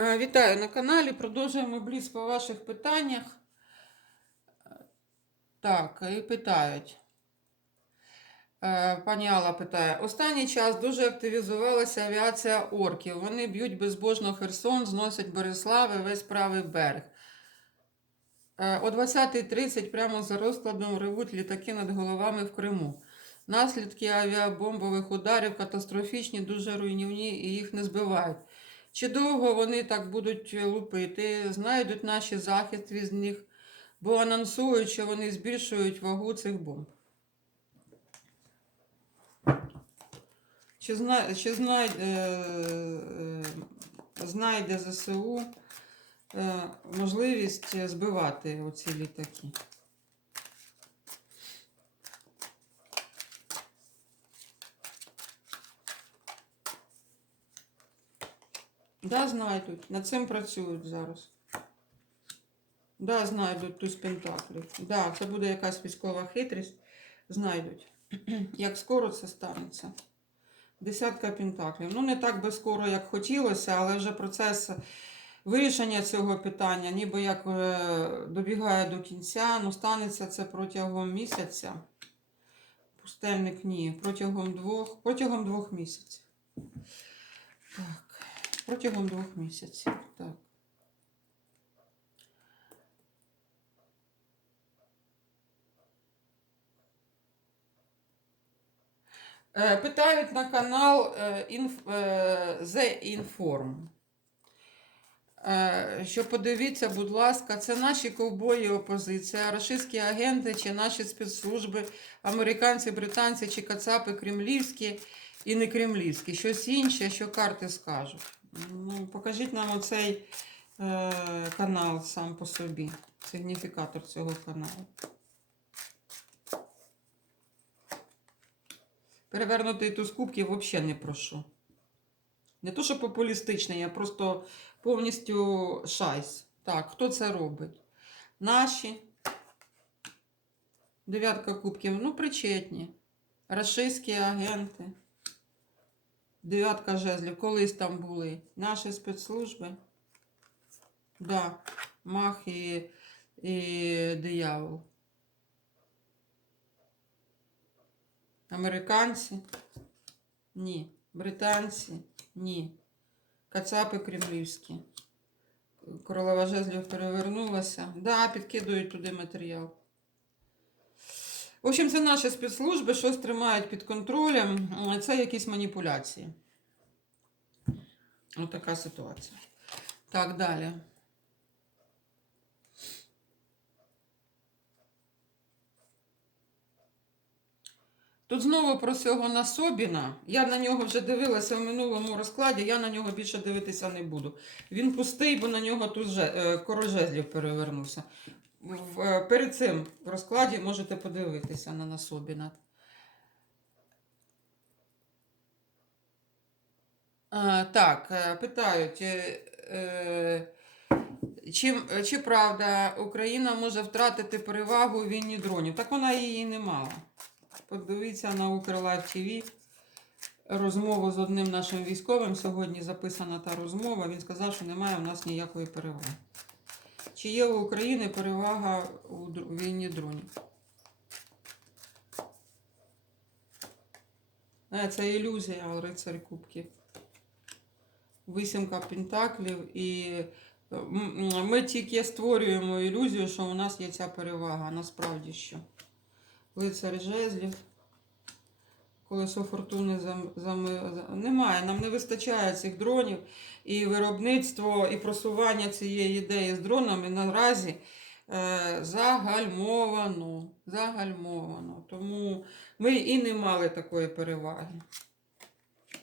Е, Вітаю на каналі. Продовжуємо бліц по ваших питаннях. Так, і питають. Е, Пані Алла питає: останній час дуже активізувалася авіація орків. Вони б'ють безбожно Херсон, зносять Борислав і весь правий берег. Е, О 20.30 прямо за розкладом ревуть літаки над головами в Криму. Наслідки авіабомбових ударів катастрофічні, дуже руйнівні і їх не збивають. Чи довго вони так будуть лупити, знайдуть наші захист від них, бо анонсують, що вони збільшують вагу цих бомб. Чи, зна... чи знайде, е, знайде ЗСУ е, можливість збивати оці літаки? Да, знайдуть. Над цим працюють зараз. Да, знайдуть туз пентаклів. Да, це буде якась військова хитрість. Знайдуть. Як скоро це станеться? Десятка пентаклів. Ну, не так би скоро, як хотілося, але вже процес вирішення цього питання, ніби як е, добігає до кінця. Ну, станеться це протягом місяця. Пустельник ні. Протягом двох, протягом двох місяців. Так. Протягом двох місяців. Так. Е, Питають на канал е, е, The Inform. Що подивіться, будь ласка, це наші ковбої опозиція, рашистські агенти чи наші спецслужби, американці, британці чи кацапи кремлівські і не кремлівські. Щось інше, що карти скажуть. Ну, покажіть нам оцей е, канал сам по собі, сигніфікатор цього каналу. Перевернутий туз кубків взагалі не прошу. Не то, що популістичний, я просто повністю шайс. Так, хто це робить? Наші. Дев'ятка кубків, ну, причетні. Рашистські агенти. Дев'ятка жезлів, колись там були. Наші спецслужби. Да, мах і, і диявол. Американці? Ні. Британці? Ні. Кацапи кремлівські. Королева жезлів перевернулася. Да, підкидують туди матеріал. В общем, це наші спецслужби, щось тримають під контролем. Це якісь маніпуляції. Ось така ситуація. Так, далі. Тут знову про цього Насобіна. Я на нього вже дивилася в минулому розкладі, я на нього більше дивитися не буду. Він пустий, бо на нього тут же, е, корожезлів перевернувся. В- е, Перед цим в розкладі можете подивитися на Насобіна. А, так, е, питають, е, е, чи, чи правда Україна може втратити перевагу у війні дронів? Так вона її не мала. Подивіться на Укрлайв ТВ розмову з одним нашим військовим. Сьогодні записана та розмова. Він сказав, що немає в нас ніякої переваги. Чи є у України перевага у війні дронів? Е, Це ілюзія, рицарь кубків. Вісімка пентаклів і ми тільки створюємо ілюзію, що у нас є ця перевага. Насправді що? Лицар жезлів. Колесо фортуни зам, зам, немає. Нам не вистачає цих дронів. І виробництво і просування цієї ідеї з дронами наразі е, загальмовано. Загальмовано. Тому ми і не мали такої переваги.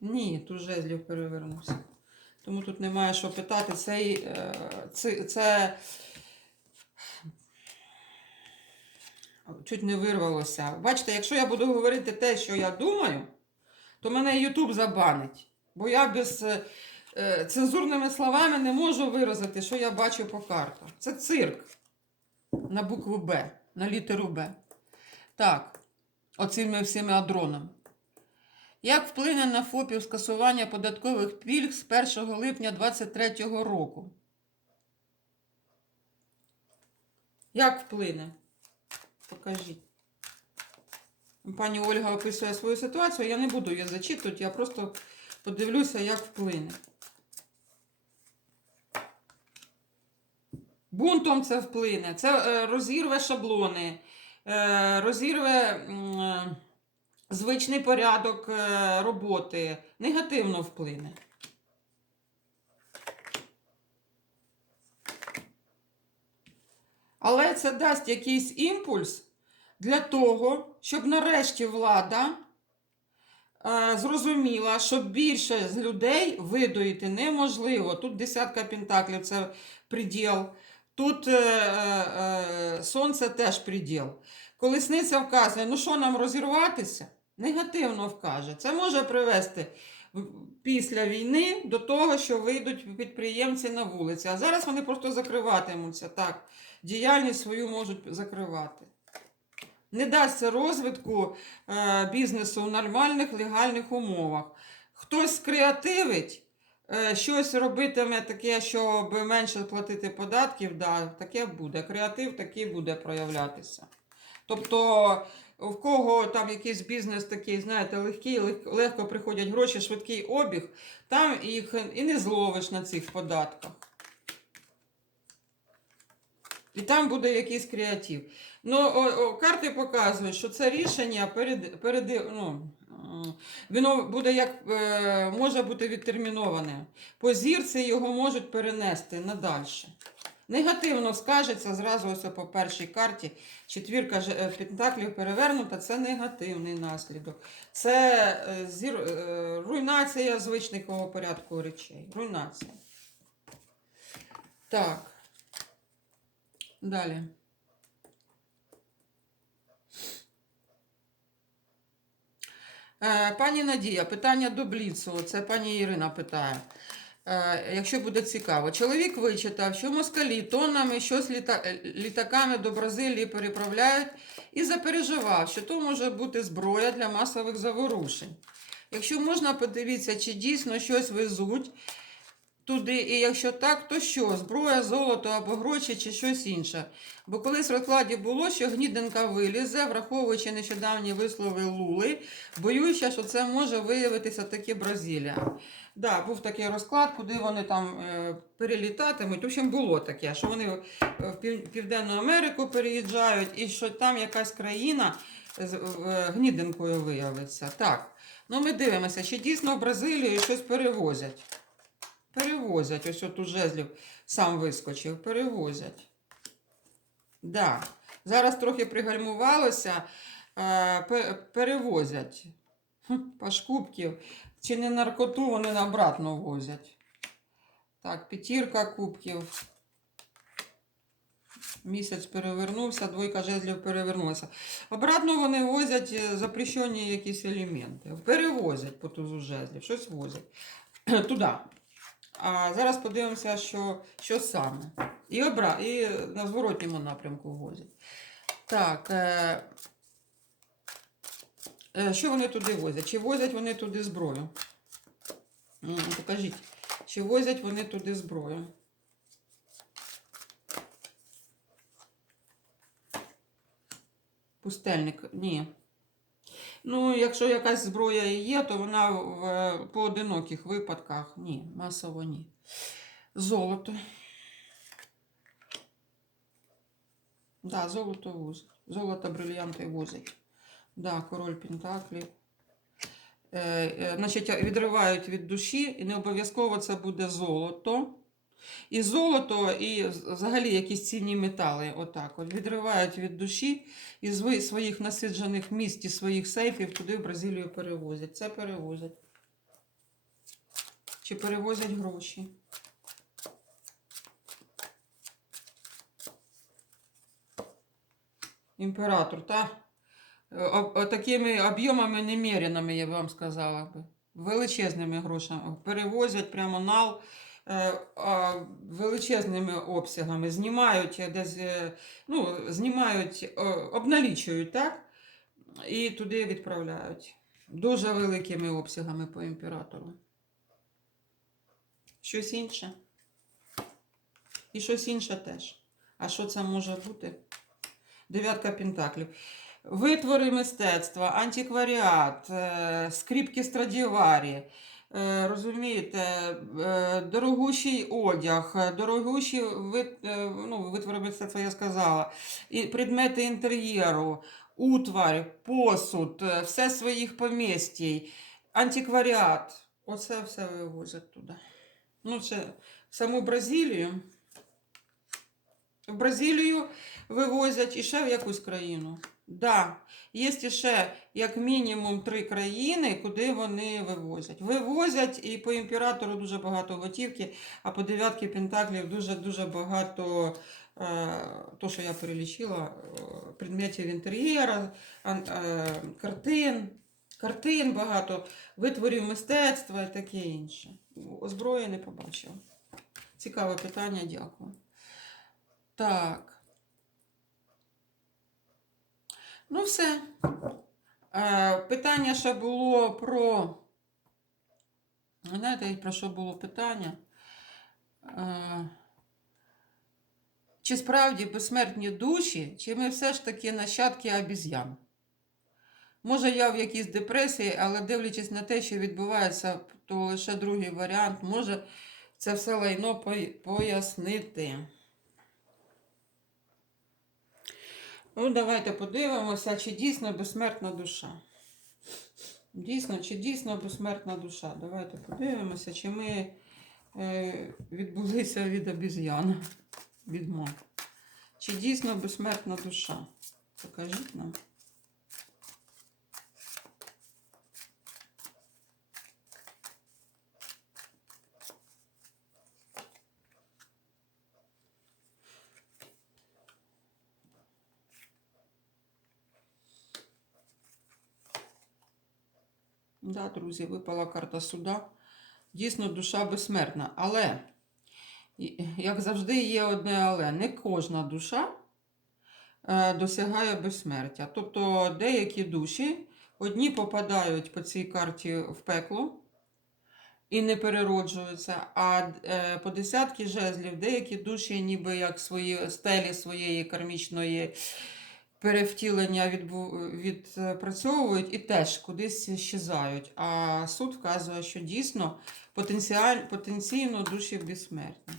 Ні, тут жезлів перевернувся. Тому тут немає що питати. Е, це, це чуть не вирвалося. Бачите, якщо я буду говорити те, що я думаю, то мене Ютуб забанить. Бо я без е, е, цензурними словами не можу виразити, що я бачу по картах. Це цирк на букву Б, на літеру Б. Так, оцими всіма адронами. Як вплине на ФОПів скасування податкових пільг з 1 липня 2023 року? Як вплине? Покажіть. Пані Ольга описує свою ситуацію, я не буду її зачитувати, я просто подивлюся, як вплине. Бунтом це вплине, це е, розірве шаблони, е, розірве е, звичний порядок роботи, негативно вплине. Але це дасть якийсь імпульс для того, щоб нарешті влада е, зрозуміла, що більше з людей видоїти неможливо. Тут десятка пентаклів це приділ. Тут е, е, сонце теж приділ. Колесниця вказує, ну що нам розірватися? Негативно вкаже. Це може привести після війни до того, що вийдуть підприємці на вулиці. А зараз вони просто закриватимуться. Так, діяльність свою можуть закривати. Не дасть розвитку е, бізнесу в нормальних легальних умовах. Хтось креативить, е, щось робитиме таке, щоб менше платити податків, да, таке буде. Креатив такий буде проявлятися. Тобто, в кого там якийсь бізнес такий, знаєте, легкий, лег- легко приходять гроші, швидкий обіг, там їх і не зловиш на цих податках. І там буде якийсь креатив. Ну, карти показують, що це рішення перед, перед, ну, воно буде як, е, може бути відтерміноване. По зірці його можуть перенести надальше. Негативно скажеться зразу ось по першій карті. Четвірка е, пентаклів перевернута це негативний наслідок. Це е, зір, руйнація звичного порядку речей. Руйнація. Так. Далі. Е, Пані Надія, питання до Бліцу. Це пані Ірина питає. Е, Якщо буде цікаво, чоловік вичитав, що москалі тоннами щось літа... літаками до Бразилії переправляють і запереживав, що то може бути зброя для масових заворушень. Якщо можна, подивіться, чи дійсно щось везуть туди, і якщо так, то що? Зброя, золото або гроші чи щось інше. Бо колись в розкладі було, що гнідинка вилізе, враховуючи нещодавні вислови Лули, боюся, що це може виявитися таки Бразилія. Да, був такий розклад, куди вони там е, перелітатимуть. В общем, було таке, що вони е, в Південну Америку переїжджають, і що там якась країна з е, гнідинкою виявиться. Так, ну ми дивимося, чи дійсно в Бразилію щось перевозять. Перевозять, ось тут жезлів сам вискочив, перевозять. Да. Зараз трохи пригальмувалося, е, перевозять. Пашкубків. Чи не наркоту вони обратно возять. Так, п'ятірка кубків. Місяць перевернувся, двойка жезлів перевернулася. Обратно вони возять е, запрещені якісь елементи. Перевозять по тузу жезлів, щось возять. Туди. А зараз подивимося, що, що саме. І, обра... і на зворотньому напрямку возять. Так. Е... Е, Що вони туди возять? Чи возять вони туди зброю? Покажіть. Чи возять вони туди зброю? Пустельник, ні. Ну, якщо якась зброя і є, то вона в поодиноких випадках. Ні, масово ні. Золото. Да, золото возить. Золото, брильянти возять. Да, король Пентаклів. Е, е, значить, відривають від душі, і не обов'язково це буде золото. І золото, і взагалі якісь цінні метали. Отак от. Відривають від душі і з своїх насиджених місць і своїх сейфів туди в Бразилію перевозять. Це перевозять. Чи перевозять гроші. Імператор, та? О- о- Такими об'ємами неміряними, я вам сказала би. Величезними грошами. Перевозять прямо нал величезними обсягами. Знімають е, десь, е, ну, знімають, е, обналічують, так? І туди відправляють. Дуже великими обсягами по імператору. Щось інше. І щось інше теж. А що це може бути? Дев'ятка пентаклів. Витвори мистецтва, антикваріат, е, скріпки Страдіварі. Е, Розумієте, е, дорогущий одяг, е, дорогущі вит, е, ну, витвори мистецтва, я сказала, і предмети інтер'єру, утварь, посуд, все своїх помістій, антикваріат. Оце все вивозять туди. Ну, це саму Бразилію. В Бразилію вивозять і ще в якусь країну. Да, є ще як мінімум три країни, куди вони вивозять. Вивозять і по імператору дуже багато готівки, а по дев'ятки пентаклів дуже-дуже багато, е, то, що я перелічила, е, предметів інтер'єра, е, картин, картин багато, витворів мистецтва і таке інше. Озброї не побачила. Цікаве питання, дякую. Так. Ну, все. Питання ще було про. Знаєте, про що було питання? Чи справді безсмертні душі, чи ми все ж таки нащадки обіз'ян? Може, я в якійсь депресії, але дивлячись на те, що відбувається, то лише другий варіант може це все лайно пояснити. Ну, давайте подивимося, чи дійсно безсмертна душа. Дійсно, чи дійсно безсмертна душа? Давайте подивимося, чи ми е, відбулися від обіз'яна, від мав. Чи дійсно безсмертна душа? Покажіть нам. Да, друзі, випала карта суда. Дійсно, душа безсмертна. Але, як завжди, є одне але. Не кожна душа е, досягає безсмертя. Тобто деякі душі одні попадають по цій карті в пекло і не перероджуються, а е, по десятки жезлів деякі душі, ніби як свої стелі своєї кармічної перевтілення відбу... відпрацьовують і теж кудись щезають. А суд вказує, що дійсно потенційно душі безсмертні.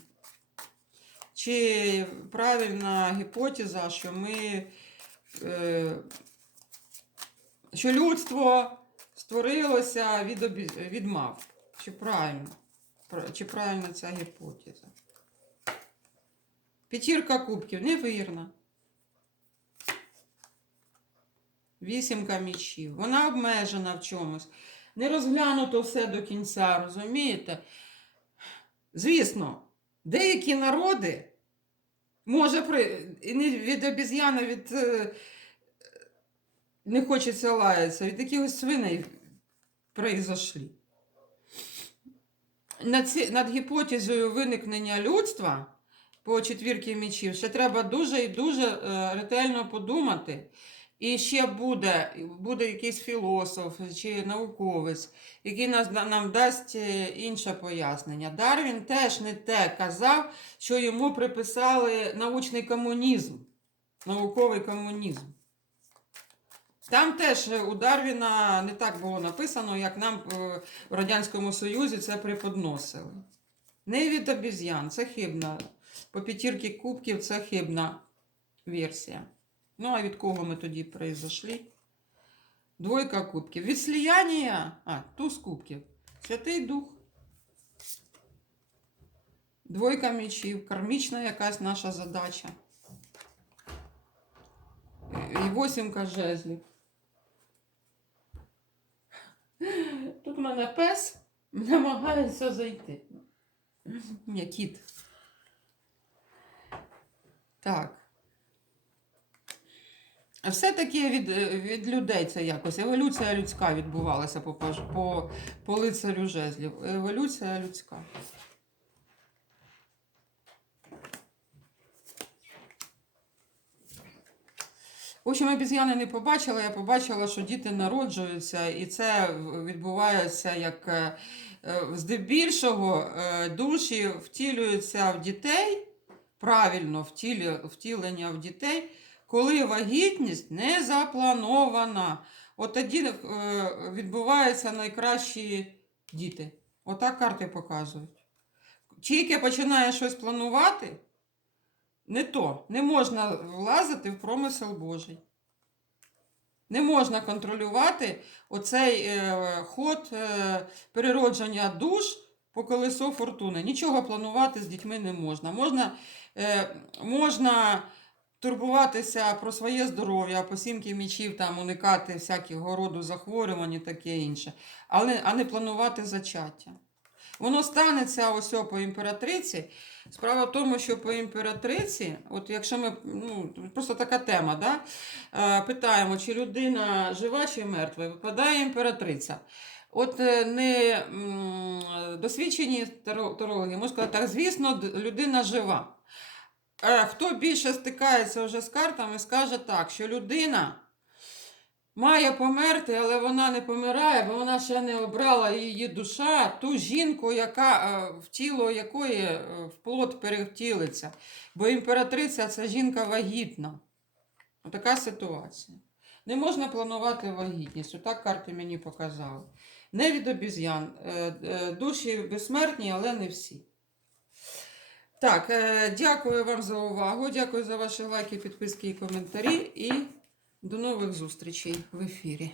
Чи правильна гіпотеза, що ми, е... що людство створилося від, обі... від мав? Чи правильно? Чи правильна ця гіпотеза? П'ятірка кубків, невірно. Вісімка мічів. Вона обмежена в чомусь. Не розглянуто все до кінця, розумієте? Звісно, деякі народи, може, при... від обіз'яна, від. е, Не хочеться лаятися, від якихось свиней произошли. Над, ці... Над гіпотезою виникнення людства по четвірки мічів ще треба дуже і дуже е, ретельно подумати. І ще буде, буде якийсь філософ чи науковець, який нас, нам дасть е, інше пояснення. Дарвін теж не те казав, що йому приписали научний комунізм, науковий комунізм. Там теж у Дарвіна не так було написано, як нам е, в Радянському Союзі це преподносили. Не від обіз'ян, це хибна. По п'ятірки кубків це хибна версія. Ну, а від кого ми тоді произошли? Двойка кубків. Від слияння, а, туз кубків. Святий Дух. Двойка мечів. Кармічна якась наша задача. І восімка жезлів. Тут в мене пес намагається зайти. Ні, кіт. Так. Все-таки від, від людей це якось. Еволюція людська відбувалася по, по, по лицарю жезлів. Еволюція людська. В общем, обіз'яни не побачила, я побачила, що діти народжуються, і це відбувається як е, здебільшого е, душі втілюються в дітей, правильно втілення в дітей, коли вагітність не запланована. От тоді е, відбуваються найкращі діти. Отак карти показують. Тільки починає щось планувати, не то. Не можна влазити в промисел Божий. Не можна контролювати оцей е, ход е, переродження душ по колесо фортуни. Нічого планувати з дітьми не можна. Можна, можна турбуватися про своє здоров'я, по сімки мічів, там уникати всякого роду захворювань і таке інше, але, а не планувати зачаття. Воно станеться ось по імператриці. Справа в тому, що по імператриці, от якщо ми, ну, просто така тема, да? е, питаємо, чи людина жива, чи мертва, випадає імператриця. От е, не досвідчені таро- тарологи можуть сказати, так, звісно, людина жива. Е, Хто більше стикається вже з картами, скаже так, що людина має померти, але вона не помирає, бо вона ще не обрала її душа, ту жінку, яка, е, в тіло якої е, в плод перевтілиться. Бо імператриця це жінка вагітна. Така ситуація. Не можна планувати вагітність. Отак карти мені показали. Не від обіз'ян. Душі безсмертні, але не всі. Так, е, дякую вам за увагу. Дякую за ваші лайки, підписки і коментарі. І до нових зустрічей в ефірі.